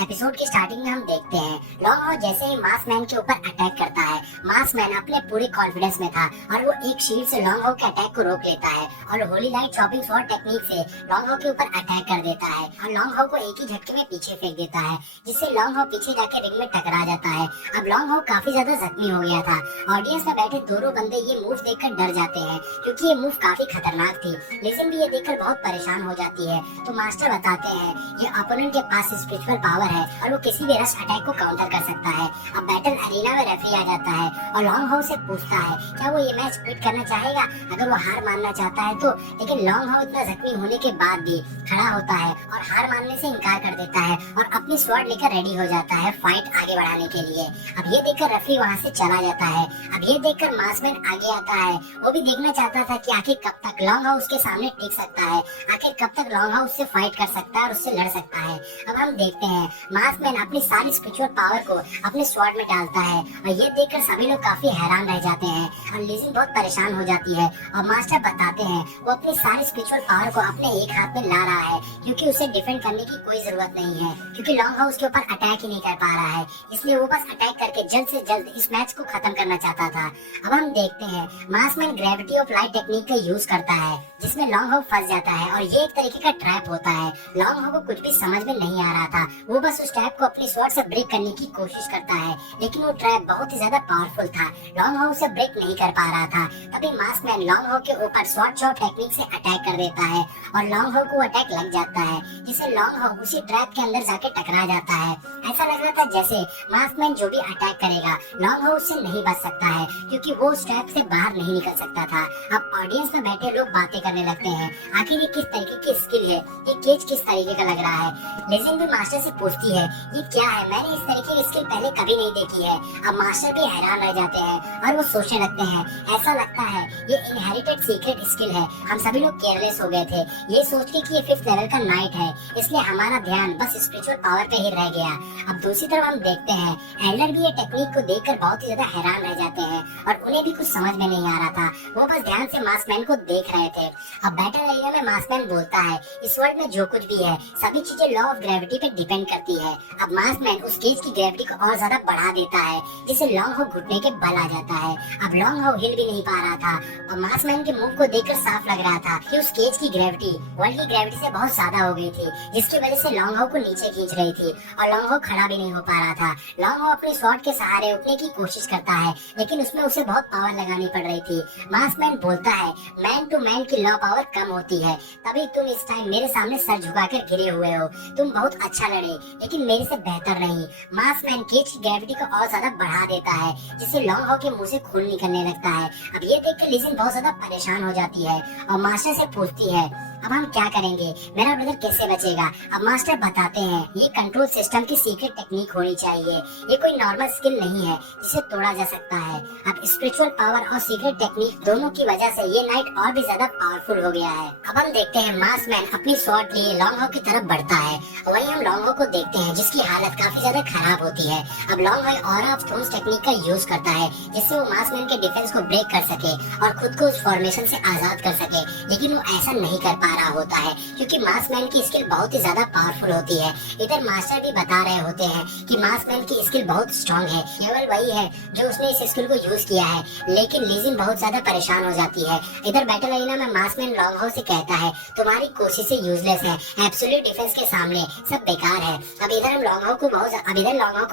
Episode की starting में हम देखते हैं लॉन्ग हाउ जैसे ही मास मैन के ऊपर अटैक करता है। मास मैन अपने पूरे कॉन्फिडेंस में था और वो एक शील्ड से लॉन्ग हाउ के अटैक को रोक लेता है और Holi light chopping sword technique से लॉन्ग हाउ के ऊपर अटैक कर देता है और लॉन्ग हाउ को एक ही झटके में पीछे फेंक देता है, जिससे लॉन्ग हाउ पीछे जाके रिंग में टकरा जाता है। अब लॉन्ग हाउ काफी ज्यादा जख्मी हो गया था। ऑडियंस में बैठे दोनों बंदे ये मूव देखकर डर जाते हैं क्योंकि ये मूव काफी खतरनाक थी। लेकिन भी ये देखकर बहुत परेशान हो जाती है। तो मास्टर बताते हैं ये अपोनेंट के पास स्पिरिचुअल पावर है और वो किसी भी रश अटैक को काउंटर कर सकता है। अब बैटल अरीना में रेफरी आ जाता है और लॉन्ग हाउ से पूछता है क्या वो ये मैच क्विट करना चाहेगा अगर वो हार मानना चाहता है तो। लेकिन लॉन्ग हाउ इतना जख्मी होने के बाद भी खड़ा होता है और हार मानने से इनकार कर देता है और अपनी स्वॉर्ड लेकर रेडी हो जाता है फाइट आगे बढ़ाने के लिए। अब ये देखकर रेफरी वहाँ से चला जाता है। अब ये देखकर मासमैन आगे आता है। वो भी देखना चाहता था कि आखिर कब तक लॉन्ग हाउ उसके सामने टिक सकता है, आखिर कब तक लॉन्ग हाउ उससे फाइट कर सकता है और उससे लड़ सकता है। अब हम देखते हैं मासमैन अपनी सारी स्पिरिचुअल पावर को अपने स्वॉर्ड में डालता है और ये देखकर सभी लोग काफी हैरान रह जाते हैं और लिजिन बहुत परेशान हो जाती है। और मास्टर बताते हैं वो अपनी सारी स्पिरिचुअल पावर को अपने एक हाथ में ला रहा है क्योंकि उसे डिफेंड करने की कोई जरूरत नहीं है, क्योंकि लॉन्ग हाउ उसके ऊपर अटैक ही नहीं कर पा रहा है। इसलिए वो बस अटैक करके जल्द से जल्द इस मैच को खत्म करना चाहता था। अब हम देखते हैं मासमैन ग्रेविटी ऑफ लाइट टेक्निक का यूज करता है जिसमें लॉन्ग हाउ फंस जाता है और ये एक तरीके का ट्रैप होता है। लॉन्ग हाउ को कुछ भी समझ में नहीं आ रहा था। वो बस उस ट्रैप को अपनी स्वॉर्ड से ब्रेक करने की कोशिश करता है, लेकिन वो ट्रैप बहुत ही ज्यादा पावरफुल था। लॉन्ग हाउ उसे ब्रेक नहीं कर पा रहा था। तभी मासमैन लॉन्ग हाउ के ऊपर स्वॉर्ड चॉप टेक्निक से अटैक कर देता है और लॉन्ग हाउ को अटैक लग जाता है, जिससे लॉन्ग हाउ उसी ट्रैप के अंदर जाके टकरा जाता है। ऐसा लग रहा था जैसे मासमैन जो भी अटैक करेगा लॉन्ग हाउ उससे नहीं बच सकता है क्योंकि वो उस ट्रैप से बाहर नहीं निकल सकता था। अब ऑडियंस में बैठे लोग बातें करने लगते हैं आखिर ये किस तरीके की स्किल है, ये केज किस तरीके का लग रहा है। लेजेंड भी मास्टर से पूछती है ये क्या है, मैंने इस तरीके की स्किल पहले कभी नहीं देखी है। अब मास्टर भी हैरान रह जाते हैं और वो सोचने लगते हैं ऐसा लगता है ये इनहेरिटेड सीक्रेट स्किल है, हम सभी लोग केयरलेस हो गए थे ये सोच के कि ये 5th लेवल का नाइट है, इसलिए हमारा ध्यान बस स्पिरिचुअल पावर पे ही रह गया। अब दूसरी तरफ हम देखते हैं एल्डर भी ये टेक्निक को देखकर बहुत ही ज्यादा हैरान रह जाते हैं और उन्हें भी कुछ समझ में नहीं आ रहा था। वो बस ध्यान से मासमैन को देख रहे थे। अब बैटल एरिया में मासमैन बोलता है इस वर्ल्ड में जो कुछ भी है सभी चीजें लॉ ऑफ ग्रेविटी पे डिपेंड करती है। अब मासमैन उस केज की ग्रेविटी को और ज्यादा बढ़ा देता है जिससे लॉन्ग हाउ घुटने के बल आ जाता है। अब लॉन्ग हाउ हिल भी नहीं पा रहा था और मासमैन के मूव को देखकर साफ लग रहा था कि उस केज की ग्रेविटी वर्ल्ड की ग्रेविटी से बहुत ज्यादा हो गई थी, जिसकी वजह से लॉन्ग हाउ को नीचे खींच रही थी और लॉन्ग हाउ खड़ा भी नहीं हो पा रहा था। लॉन्ग हाउ अपने स्वॉर्ड के सहारे उठने की कोशिश करता है लेकिन उसमें उसे बहुत पावर लगानी पड़ रही थी। मासमैन बोलता है मैन टू मैन की लॉ पावर कम होती है, तभी तुम इस टाइम मेरे सामने सर झुकाकर गिरे हुए हो। तुम बहुत अच्छा लड़े लेकिन मेरे से बेहतर नहीं। मासमैन केज की ग्रेविटी को और ज्यादा बढ़ा देता है जिससे लॉन्ग हाउ के मुंह से खून निकलने लगता है। अब ये देखकर लिजिन बहुत ज्यादा परेशान हो जाती है और मास्टर से पूछती है अब हम क्या करेंगे, मेरा ब्रदर कैसे बचेगा। अब मास्टर बताते हैं ये कंट्रोल सिस्टम की सीक्रेट टेक्निक होनी चाहिए, ये कोई नॉर्मल स्किल नहीं है जिसे तोड़ा जा सकता है। अब स्पिरिचुअल पावर और सीक्रेट टेक्निक दोनों की वजह से ये नाइट और भी ज्यादा पावरफुल हो गया है। अब हम देखते हैं मासमैन अपनी स्वॉर्ड लिए लॉन्ग हाउ की तरफ बढ़ता है। वहीं हम लॉन्ग हाउ को देखते हैं जिसकी हालत काफी ज्यादा खराब होती है। अब long how aura of thrones technique का यूज करता है जिससे वो मासमैन के डिफेंस को ब्रेक कर सके और खुद को उस फॉर्मेशन से आजाद कर सके, लेकिन वो ऐसा नहीं कर पा रहा होता है क्योंकि मासमैन की स्किल बहुत ही ज्यादा पावरफुल होती है। इधर मास्टर भी बता रहे होते हैं कि मासमैन की स्किल बहुत स्ट्रांग है, केवल वही है जो उसने इस स्किल को यूज किया है, लेकिन लिजिन बहुत ज्यादा परेशान हो जाती है। इधर बैटल एरिना में मासमैन लॉन्ग हाउ से कहता है तुम्हारी कोशिशें यूजलेस है, एब्सोल्यूट डिफेंस के सामने सब बेकार है। अब इधर हम लॉन्ग हाउ को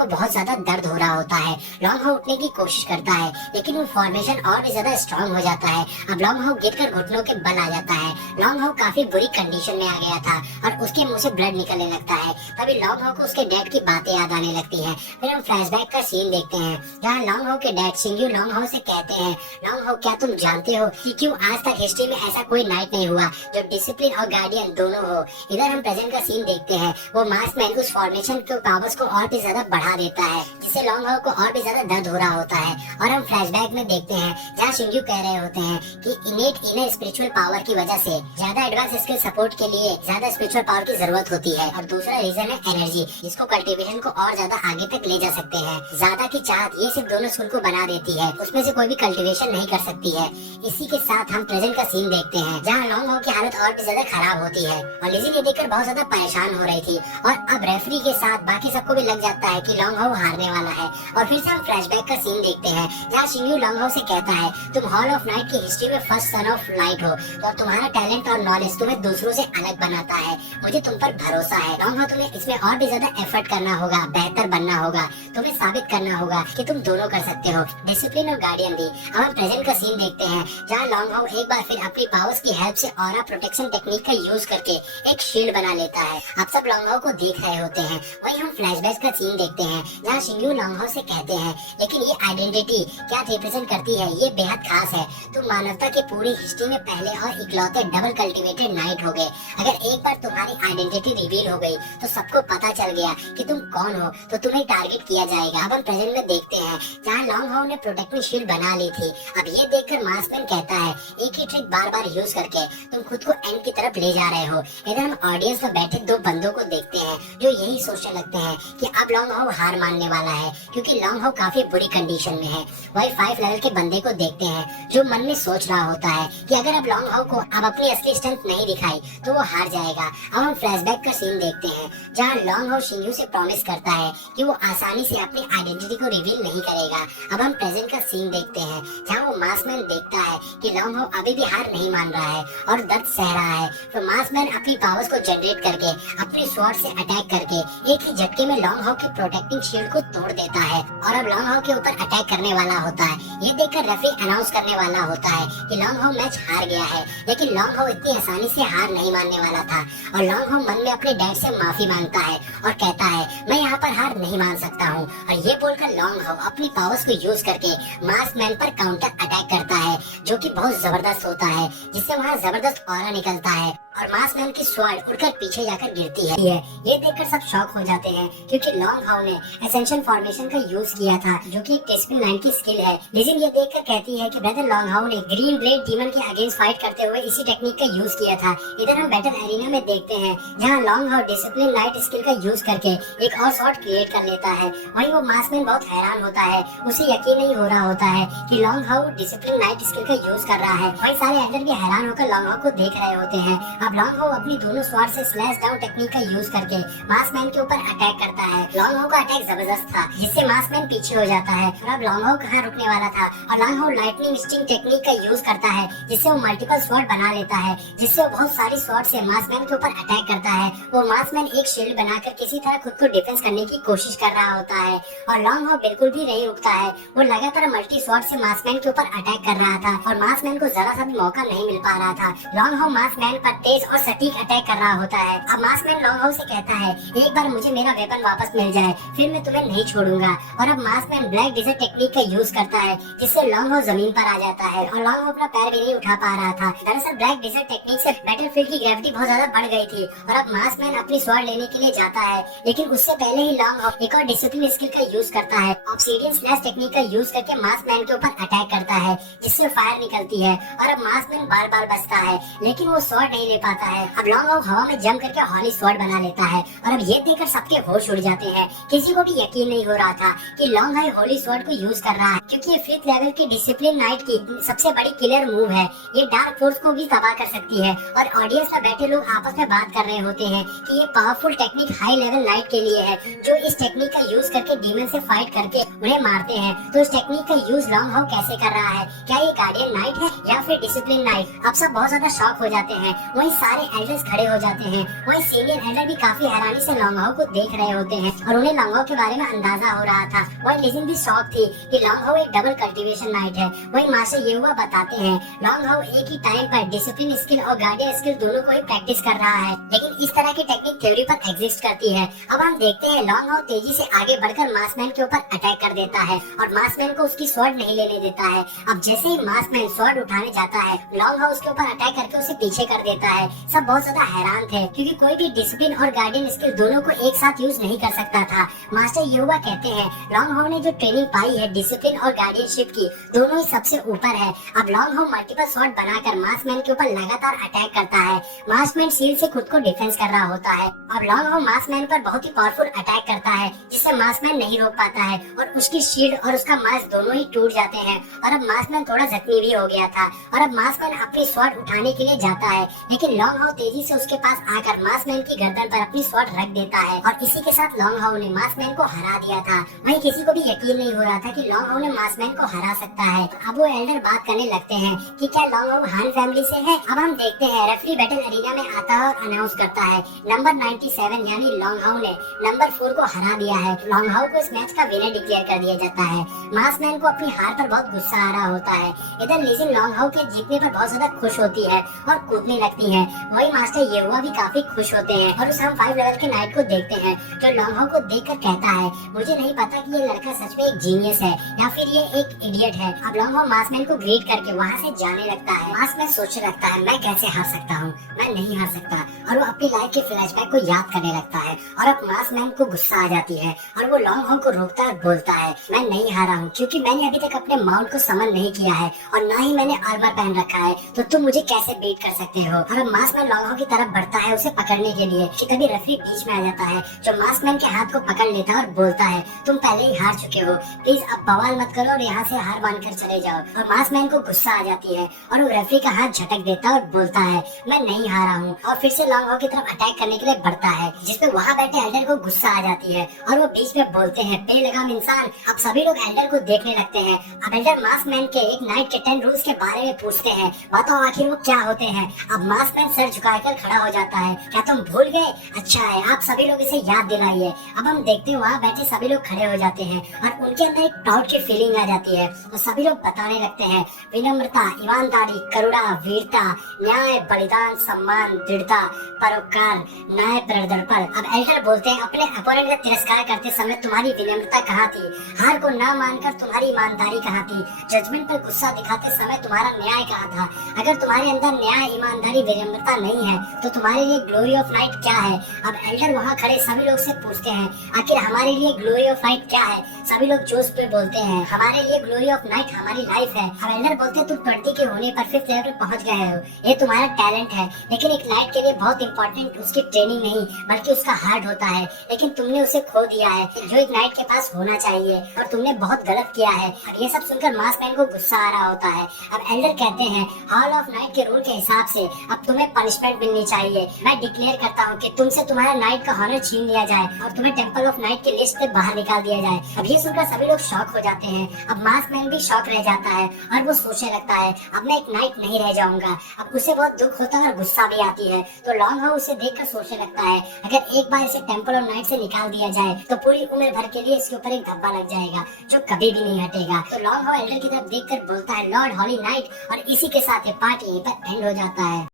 बहुत ज्यादा दर्द हो रहा होता है। लॉन्ग हाउ उठने की कोशिश करता है लेकिन वो फॉर्मेशन और भी ज्यादा स्ट्रांग हो जाता है। अब लॉन्ग हाउ गिरकर घुटनों के बल आ जाता है। लॉन्ग हाउ काफी बुरी कंडीशन में आ गया था और उसके मुंह से ब्लड निकलने लगता है। तभी लॉन्ग हाउ को उसके डैड की बातें याद आने लगती है। फिर हम फ्लैशबैक का सीन देखते हैं जहाँ लॉन्ग हाउ के डैड शिंग्यू लॉन्ग हाउ से कहते हैं लॉन्ग हाउ क्या तुम जानते हो कि क्यों आज तक हिस्ट्री में ऐसा कोई नाइट नहीं हुआ जो डिसिप्लिन और गार्डियन दोनों हो। इधर हम प्रेजेंट का सीन देखते हैं वो मासमैन उस फॉर्मेशन के पावर्स को और भी ज्यादा बढ़ा देता है जिससे लॉन्ग हाउ को और भी ज्यादा दर्द हो रहा होता है। और हम फ्लैशबैक में देखते हैं जहाँ शिंग्यू कह रहे होते हैं कि इनेट इनर स्पिरिचुअल पावर की वजह से ज्यादा एडवांस स्किल सपोर्ट के लिए ज्यादा स्पिरिचुअल पावर की जरूरत होती है। और दूसरा रीजन है एनर्जी, जिसको कल्टीवेशन को और ज्यादा आगे तक ले जा सकते हैं। ज्यादा की चाहत ये सिर्फ दोनों स्कूल को बना देती है, उसमें से कोई भी कल्टीवेशन नहीं कर सकती है। इसी के साथ हम प्रेजेंट का सीन देखते हैं, जहाँ लॉन्ग हाउ की हालत और भी ज्यादा खराब होती है और लिजी ये देखकर बहुत ज्यादा परेशान हो रही थी। और अब रेफरी के साथ बाकी सबको भी लग जाता है कि लॉन्ग हाउ हारने वाला है। और फिर से हम फ्लैशबैक का सीन देखते हैं, जहाँ शिंगयू लॉन्ग हाउ से कहता है, तुम हॉल ऑफ नाइट की हिस्ट्री में फर्स्ट सन ऑफ लाइट हो और तुम्हारा टैलेंट और नॉलेज तुम्हें दूसरों से अलग बनाता है। मुझे तुम पर भरोसा है लॉन्ग हाउ, तुम्हें इसमें और भी ज्यादा एफर्ट करना होगा, बेहतर बनना होगा, तुम्हें साबित करना होगा कि तुम दोनों कर सकते हो, डिसिप्लिन और गार्डियन भी। अब हम प्रेजेंट का सीन देखते हैं, जहाँ लॉन्ग हाउ एक बार फिर अपनी पावर्स की हेल्प से ऑरा प्रोटेक्शन टेक्निक का यूज करके एक शील्ड बना लेता है। अब सब लॉन्ग हाउ को देख रहे होते हैं। वहीं हम फ्लैशबैक का सीन देखते हैं, जहाँ शिंगयू लॉन्ग हाउ से कहते हैं, लेकिन ये आइडेंटिटी क्या रिप्रेजेंट करती है, ये बेहद खास है। तुम मानवता की पूरी हिस्ट्री में पहले और इकलौते डबल कल्टीवेटेड नाइट हो गए। अगर एक बार तुम्हारी आइडेंटिटी रिवील हो गई तो सबको पता चल गया कि तुम कौन हो, तो तुम्हें टारगेट किया जाएगा। अब हम प्रेजेंट में देखते हैं, जहाँ लॉन्ग हाउ ने प्रोटेक्टिव शील्ड बना ली थी। अब ये देखकर मास्कमैन कहता है, एक ही ट्रिक बार बार यूज करके तुम खुद को एंड की तरफ ले जा रहे हो। इधर हम ऑडियंस में बैठे दो बंदों को देखते हैं, जो यही सोचने लगते हैं कि अब लॉन्ग हाउ हार मानने वाला है, क्योंकि लॉन्ग हाउ काफी बुरी कंडीशन में है। वही 5 लेवल के बंदे को देखते हैं, जो मन में सोच रहा होता है कि अगर अब लॉन्ग हाउ को अब अपनी असली स्ट्रेंथ नहीं दिखाई तो वो हार जाएगा। अब हम फ्लैशबैक का सीन देखते हैं, जहाँ लॉन्ग हाउ शिंगयू से प्रॉमिस करता है कि वो आसानी से अपनी आइडेंटिटी को रिवील नहीं करेगा। अब हम प्रेजेंट का सीन देखते हैं, जहाँ वो मास्कमैन देखता है कि लॉन्ग हाउ अभी भी हार नहीं मान रहा है और दर्द सह रहा है। तो मास्कमैन अपनी पावर्स को जनरेट करके अपने स्वॉर्ड से अटैक करके एक ही झटके में लॉन्ग हाउ की प्रोटेक्टिंग शील्ड को तोड़ देता है और अब लॉन्ग हाउ के ऊपर अटैक करने वाला होता है। ये देखकर रेफरी अनाउंस करने वाला होता है कि लॉन्ग हाउ मैच हार गया है, लेकिन लॉन्ग हाउ इतनी आसानी से हार नहीं मानने वाला था। और लॉन्ग हाउ मन में अपने डैड से माफी मांगता है और कहता है, मैं यहाँ पर हार नहीं मान सकता हूँ। और ये बोलकर लॉन्ग हाउ अपनी पावर्स को यूज करके मास्कमैन पर काउंटर अटैक करता है, जो कि बहुत जबरदस्त होता है, जिससे वहाँ जबरदस्त ऑरा निकलता है और मास्कमैन की स्वॉर्ड उड़कर पीछे जाकर गिरती है। ये देखकर सब शॉक हो जाते हैं, क्योंकि लॉन्ग हाउ ने एसेंशियल फॉर्मेशन का यूज किया था, जो कि एक टेस्पिन लाइन की स्किल है। लेकिन ये देखकर कहती है कि ब्रदर लॉन्ग हाउ ने ग्रीन ब्लेड डीमन के अगेंस्ट फाइट करते हुए इसी टेक्निक का यूज किया था। इधर हम बैटल एरिना में देखते हैं, जहाँ long how discipline night skill का यूज करके एक और शॉट क्रिएट कर लेता है। वहीं वो मास्कमैन बहुत हैरान होता है, उसे यकीन नहीं हो रहा होता है कि long how discipline night skill का यूज कर रहा है। वहीं सारे एल्डर भी हैरान होकर लॉन्ग हाउ को देख रहे होते हैं। अब लॉन्ग हाउ अपनी दोनों स्वॉर्ड से स्लैश डाउन टेक्निक का यूज करके मास्कमैन के ऊपर अटैक करता है। लॉन्ग हाउ का अटैक जबरदस्त था, जिससे मास्कमैन पीछे हो जाता है। और अब लॉन्ग हाउ कहाँ रुकने वाला था, और long how lightning sting technique का यूज करता है, जिससे वो मल्टीपल स्वॉर्ड बना लेता है, जिससे वो बहुत सारी स्वॉर्ड से मास्कमैन के ऊपर अटैक करता है। वो मास्कमैन एक शील्ड बनाकर किसी तरह खुद को डिफेंस करने की कोशिश कर रहा होता है, और लॉन्ग हाउ बिल्कुल भी नहीं रुकता है। वो लगातार मल्टी स्वॉर्ड से मास्कमैन के ऊपर अटैक कर रहा था और मास्कमैन को जरा सा भी मौका नहीं मिल पा रहा था। लॉन्ग हाउ मास्कमैन पर तेज और सटीक अटैक कर रहा होता है। अब मास्कमैन लॉन्ग हाउ से कहता है, एक बार मुझे मेरा वेपन वापस मिल जाए, फिर मैं तुम्हें नहीं छोड़ूंगा। और अब मास्कमैन ब्लैक डिजर्ट टेक्निक का यूज करता है, जिससे लॉन्ग हाउ जमीन पर आ जाता है और लॉन्ग हाउ अपना पैर भी नहीं उठा पा रहा था। दरअसल ब्लैक डिजर्ट टेक्निक से बैटलफील्ड की ग्रेविटी बहुत ज्यादा बढ़ गई थी और अब मास्कमैन अपनी स्वॉर्ड लेने के लिए जाता है, लेकिन उससे पहले ही लॉन्ग हाउ एक और डिसिप्लिन स्किल का यूज करता है। ऑब्सीडियन स्लैश टेक्निक का यूज करके मास्कमैन के ऊपर अटैक करता है, जिससे फायर निकलती है और अब मास्कमैन बार बार बचता है, लेकिन वो स्वॉर्ड नहीं ले पाता है। अब लॉन्ग हाउ हवा में जंप करके हॉली स्वॉर्ड बना लेता है और अब ये देखकर सबके होश उड़ जाते हैं। किसी को भी यकीन नहीं हो रहा था कि लॉन्ग हाउ होली स्वॉर्ड को यूज कर रहा है, क्योंकि ये 5th लेवल की डिसिप्लिन नाइट की सबसे बड़ी किलर मूव है। ये डार्क फोर्स को भी तबाह कर सकती है। और ऑडियंस में बैठे लोग आपस में बात कर रहे होते हैं कि ये powerful technique high level night के लिए है, जो इस टेक्निक का यूज करके डीमन से फाइट करके उन्हें मारते हैं। तो इस टेक्निक का यूज लॉन्ग हाउ कैसे कर रहा है, क्या ये गार्डियन नाइट है या फिर डिसिप्लिन नाइट? अब सब बहुत ज्यादा शॉक हो जाते हैं। वहीं सारे एल्डर्स खड़े हो जाते हैं। वहीं सीनियर एल्डर भी काफी हैरानी से लॉन्ग हाउ को देख रहे होते हैं और उन्हें लॉन्ग हाउ के बारे में अंदाजा हो रहा था। वहीं लिजिन भी शॉक थी कि लॉन्ग हाउ एक डबल कल्टीवेशन नाइट है। वहीं मास्टर ये हुआ बताते हैं, लॉन्ग हाउ एक ही टाइम पर डिसिप्लिन स्किल और गार्डियन स्किल दोनों को ही प्रैक्टिस कर रहा है, लेकिन इस तरह की टेक्निक थ्योरी पर एग्जिस्ट करती है। अब हम देखते हैं लॉन्ग हाउ तेजी से आगे बढ़कर मास्कमैन के ऊपर अटैक कर देता है और मास्कमैन को उसकी स्वॉर्ड नहीं लेने देता है। अब जैसे ही मास्कमैन स्वॉर्ड उठाने जाता है, लॉन्ग हाउ उसके ऊपर अटैक करके उसे पीछे कर देता है। सब बहुत ज्यादा हैरान थे क्योंकि कोई भी डिसिप्लिन और गार्डियन स्किल दोनों को एक साथ यूज नहीं कर सकता था। मास्टर युवा कहते हैं लॉन्ग हाउ ने जो ट्रेनिंग पाई है डिसिप्लिन और गार्डियनशिप की, दोनों ही सबसे ऊपर है। अब लॉन्ग हाउ मल्टीपल शॉट बनाकर मास्कमैन के ऊपर लगातार अटैक करता है। मास्कमैन शील्ड से खुद को डिफेंस कर रहा होता है। अब लॉन्ग हाउ मास्कमैन पर बहुत ही पावरफुल अटैक करता है जिससे मास्कमैन नहीं रोक पाता है और उसकी शील्ड और उसका मास्क दोनों ही टूट जाते हैं और अब मास्कमैन थोड़ा जख्मी भी हो गया था और अब मास्कमैन अपनी स्वॉर्ड उठाने के लिए जाता है, लेकिन लॉन्ग हाउ तेजी से उसके पास आकर मास्कमैन की गर्दन पर अपनी स्वॉर्ड रख देता है और इसी के साथ लॉन्ग हाउ ने मास्कमैन को हरा दिया था। वहीं किसी को भी यकीन नहीं हो रहा था कि लॉन्ग हाउ ने मास्कमैन को हरा सकता है। अब वो एल्डर बात करने लगते हैं कि क्या लॉन्ग हाउ हान फैमिली से है। अब हम देखते हैं रेफरी बैटल एरिना में आता है और अनाउंस करता है नंबर 97 यानी लॉन्ग हाउ ने नंबर 4 को हरा दिया है। लॉन्ग हाउ को इस मैच का विनर डिक्लेयर कर दिया जाता है। मास्कमैन को अपनी हार पर बहुत गुस्सा आ रहा होता है। इधर लीजिन लॉन्ग हाउ के जीतने पर बहुत ज्यादा खुश होती है और कूदने लगती है। वही मास्टर येहुआ भी काफी खुश होते हैं और उस हम 5 लेवल के नाइट को देखते हैं जो लॉन्ग हाउ को देखकर कहता है मुझे नहीं पता कि ये लड़का सच में एक जीनियस है या फिर ये एक इडियट है। अब लॉन्ग हाउ मास्कमैन को ग्रीट करके वहाँ से जाने लगता है। मास्कमैन सोचने लगता है मैं कैसे हार सकता हूँ, मैं नहीं हार सकता और वो अपनी लाइफ के फ्लैशबैक को याद करने लगता है और अब मास्कमैन को गुस्सा आ जाती है और वो लॉन्ग हाउ को रोकता है और बोलता है मैं नहीं हारा हूँ क्योंकि मैंने अभी तक अपने माउंट को समन नहीं किया है और ना ही मैंने आर्मर पहन रखा है, तो तुम मुझे कैसे बीट कर सकते हो। और अब मास्कमैन लॉन्ग हाउ की तरफ बढ़ता है उसे पकड़ने के लिए कि तभी रेफरी बीच में आ जाता है जो मास्कमैन के हाथ को पकड़ लेता है और बोलता है तुम पहले ही हार चुके हो, प्लीज अब बवाल मत करो और यहाँ से हार मानकर चले जाओ। और मास्कमैन को गुस्सा आ जाती है और वो रेफरी का हाथ झटक देता है और बोलता है मैं नहीं हारा हूँ और फिर से लॉन्ग हाउ की तरफ अटैक करने के लिए बढ़ता है, जिसपे वहाँ बैठे एल्डर को गुस्सा आ जाती है और वो बीच में बोलते हैं बेलगाम इंसान। अब सभी लोग एल्डर को देखने लगते हैं। अब एल्डर मास्कमैन के एक नाइट के 10 रूल्स के बारे में पूछते हैं, बताओ आखिर वो क्या होते हैं। अब मास्कमैन सर झुकाकर खड़ा हो जाता है, क्या तुम भूल गए, अच्छा है आप सभी लोग इसे याद दिलाइए। अब हम देखते हैं वहाँ बैठे सभी लोग खड़े हो जाते हैं और उनके अंदर एक प्राउड की फीलिंग आ जाती है और सभी लोग बताने लगते हैं विनम्रता, ईमानदारी, करुणा, वीरता, न्याय, बलिदान, सम्मान, दृढ़ता, परोपकार, न्याय, प्रदर्पण। अब एल्डर बोलते हैं अपने अपोनेंट का तिरस्कार करते समय तुम्हारी विनम्रता कहाँ थी, हार को ना मानकर तुम्हारी ईमानदारी कहाँ थी, जजमेंट पर गुस्सा दिखाते समय तुम्हारा न्याय कहाँ था। अगर तुम्हारे अंदर न्याय, ईमानदारी, विनम्रता नहीं है तो तुम्हारे लिए ग्लोरी ऑफ नाइट क्या है। अब एल्डर वहाँ खड़े सभी लोग से पूछते हैं आखिर हमारे लिए ग्लोरी ऑफ नाइट क्या है। सभी लोग जोश पे बोलते हैं हमारे लिए ग्लोरी ऑफ नाइट हमारी लाइफ है। अब एल्डर बोलते हैं तुम 20 के होने पर 5th लेवल पे पहुंच गए हो, ये तुम्हारा टैलेंट है, लेकिन एक नाइट के लिए बहुत इंपॉर्टेंट उसकी ट्रेनिंग नहीं बल्कि उसका हार्ट होता है, लेकिन तुमने उसे खो दिया है जो एक नाइट के पास होना चाहिए और तुमने बहुत गलत किया है। अब ये सब सुनकर मास्कमैन को गुस्सा आ रहा होता है। अब एल्डर कहते हैं हॉल ऑफ नाइट के रूल के हिसाब से अब तुम्हें पनिशमेंट मिलनी चाहिए। मैं डिक्लेयर करता हूँ कि तुमसे तुम्हारा नाइट का हॉनर छीन लिया जाए और तुम्हें टेंपल ऑफ नाइट की लिस्ट से बाहर निकाल दिया जाए। अब ये सुनकर सभी लोग शॉक हो जाते हैं। अब मास्कमैन भी शॉक रह जाता है और वो सोचने लगता है अब मैं एक नाइट नहीं रह जाऊंगा। अब उसे बहुत दुख होता है और गुस्सा भी आती है। तो लॉन्ग हाउ उसे देखकर सोचने लगता है अगर एक बार इसे टेंपल ऑफ नाइट से निकाल दिया जाए तो पूरी उम्र भर के लिए इसके ऊपर एक धब्बा लग जाएगा जो कभी भी नहीं हटेगा। तो लॉन्ग हाउ एल्डर की तरफ देखकर बोलता है लॉर्ड हॉली नाइट और इसी के साथ ये पार्ट यहीं पर एंड हो जाता है।